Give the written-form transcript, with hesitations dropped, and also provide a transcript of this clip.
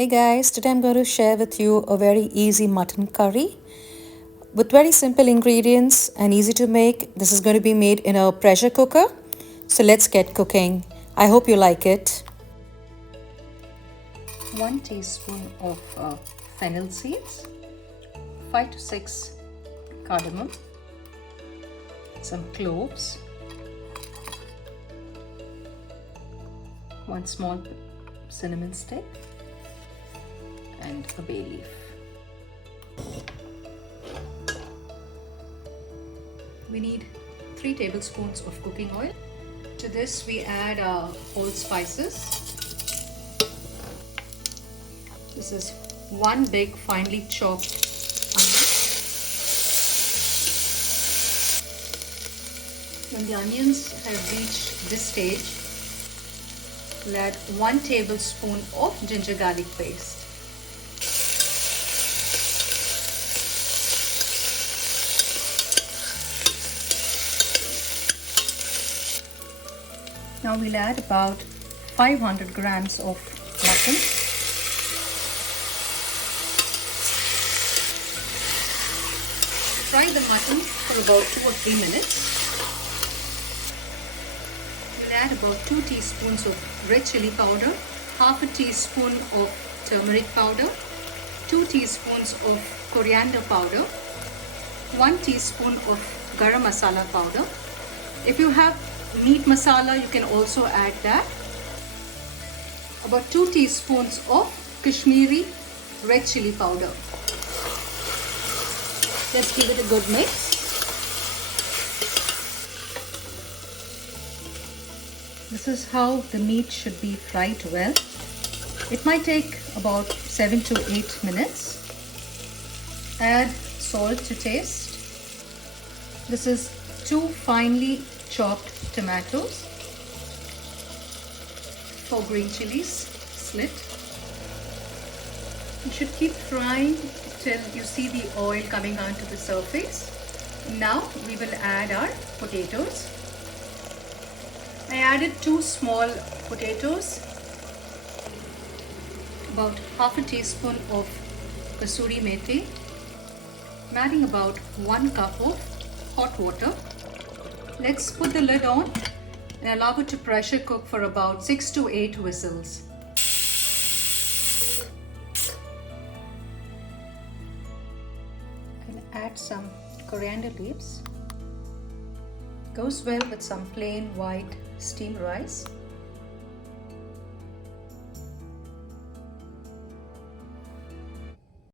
Hey guys, today I'm going to share with you a very easy mutton curry with very simple ingredients and easy to make. This is going to be made in a pressure cooker. So let's get cooking. I hope you like it. 1 teaspoon of fennel seeds, 5 to 6 cardamom, some cloves, 1 small cinnamon stick, and a bay leaf. We need 3 tablespoons of cooking oil. To this we add whole spices. This is 1 big finely chopped onion. When the onions have reached this stage, we'll add 1 tablespoon of ginger garlic paste. Now we'll add about 500 grams of mutton. Fry the mutton for about 2 or 3 minutes. We'll add about 2 teaspoons of red chili powder, half a teaspoon of turmeric powder, 2 teaspoons of coriander powder, 1 teaspoon of garam masala powder. If you have meat masala, you can also add that. About 2 teaspoons of KASHMIRI red chili powder. Let's give it a good mix. This is how the meat should be fried well. It might take about 7 to 8 minutes. Add salt to taste. This is 2 finely chopped tomatoes, 4 green chilies slit. You should keep frying till you see the oil coming onto the surface. Now we will add our potatoes. I added 2 small potatoes, about half a teaspoon of KASOORI METHI. I'm adding about 1 cup of hot water. Let's put the lid on and allow it to pressure cook for about 6 to 8 whistles. And add some coriander leaves. Goes well with some plain white steamed rice.